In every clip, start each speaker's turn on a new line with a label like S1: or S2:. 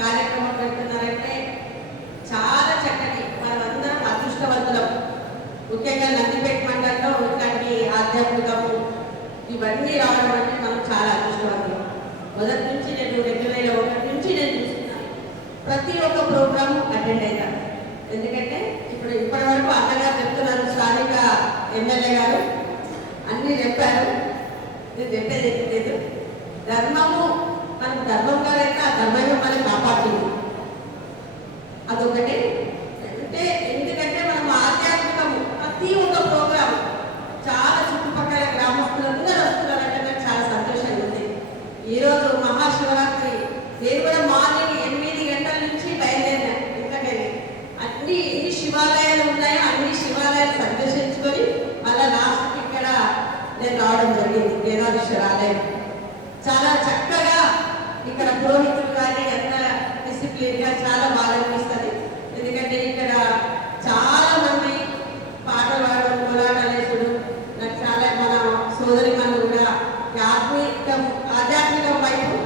S1: కార్యక్రమం పెడుతున్నారంటే చాలా చక్కటి మనమందరం అదృష్టవంతులం. ముఖ్యంగా నందిపేట మండలంలో ఇట్లాంటి ఆధ్యాత్మికము ఇవన్నీ రావడం అంటే మనం చాలా అదృష్టవంతులం. మొదటి నుంచి నేను రెండు వేల ఒకటి నుంచి నేను చూస్తున్నాను. ప్రతి ఒక్క ప్రోగ్రామ్ అటెండ్ అవుతాను ఎందుకంటే ఇప్పుడు ఇప్పటి వరకు అన్నగారు చెప్తున్నారు స్థానిక ఎమ్మెల్యే గారు. అన్నీ చెప్పారు. నేను చెప్పేది లేదు. ధర్మము మనకు ధర్మం గారైతే ఆ ధర్మమే మనం కాపాడుతుంది అదొకటి అంటే ఎందుకంటే మనం ఆధ్యాత్మికము ప్రతి ఒక్క ప్రోగ్రాం చాలా చుట్టుపక్కల గ్రామస్తులందరూ వస్తున్నారంటే నాకు చాలా సంతోషంగా ఉంది. ఈరోజు మహాశివరాత్రి నేను కూడా మార్నింగ్ ఎనిమిది గంటల నుంచి బయలుదేరినా ఇంతకని అన్ని ఎన్ని శివాలయాలు ఉన్నాయో అన్ని శివాలయాలు సందర్శించుకొని మళ్ళీ లాస్ట్కి ఇక్కడ నేను రావడం జరిగింది వేదాధీశ్వర ఆలయం. చాలా చక్కగా ఇక్కడ పురోహితులు కానీ ఎంత డిసిప్లిన్గా చాలా బాగా అనిపిస్తుంది ఎందుకంటే ఇక్కడ చాలా మంది పాటలు పాడడం కోలాటలేసుడు నాకు చాలా మన సోదరి మనం కూడా ఆత్మీయ ఆత్మీకం ఆధ్యాత్మికం వైపు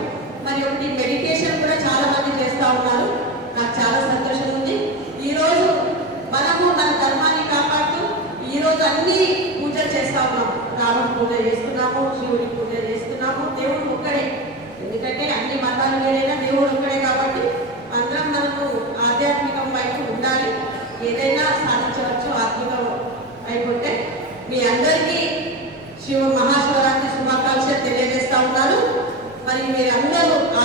S1: మరి ఒకటి మెడిటేషన్ కూడా చాలా మంది చేస్తూ ఉన్నారు. నాకు చాలా సంతోషం ఉంది. ఈరోజు మనము మన ధర్మాన్ని కాపాడుతూ ఈరోజు అన్ని పూజలు చేస్తూ ఉన్నాము. రావణ పూజ చేస్తున్నాము శివుడి పూజ చేస్తున్నాము దేవుడు ఒక్కడే ఎందుకంటే అన్ని మతాలు వేరైనా దేవుడు ఒక్కడే కాబట్టి అందరం మనకు ఆధ్యాత్మికం వైపు ఉండాలి ఏదైనా సాధించవచ్చు ఆత్మికం వైపు ఉంటే మీ అందరికీ శివ మహాశివరాత్రి శుభాకాంక్షలు తెలియజేస్తా ఉన్నారు. మరి మీరందరూ ఆ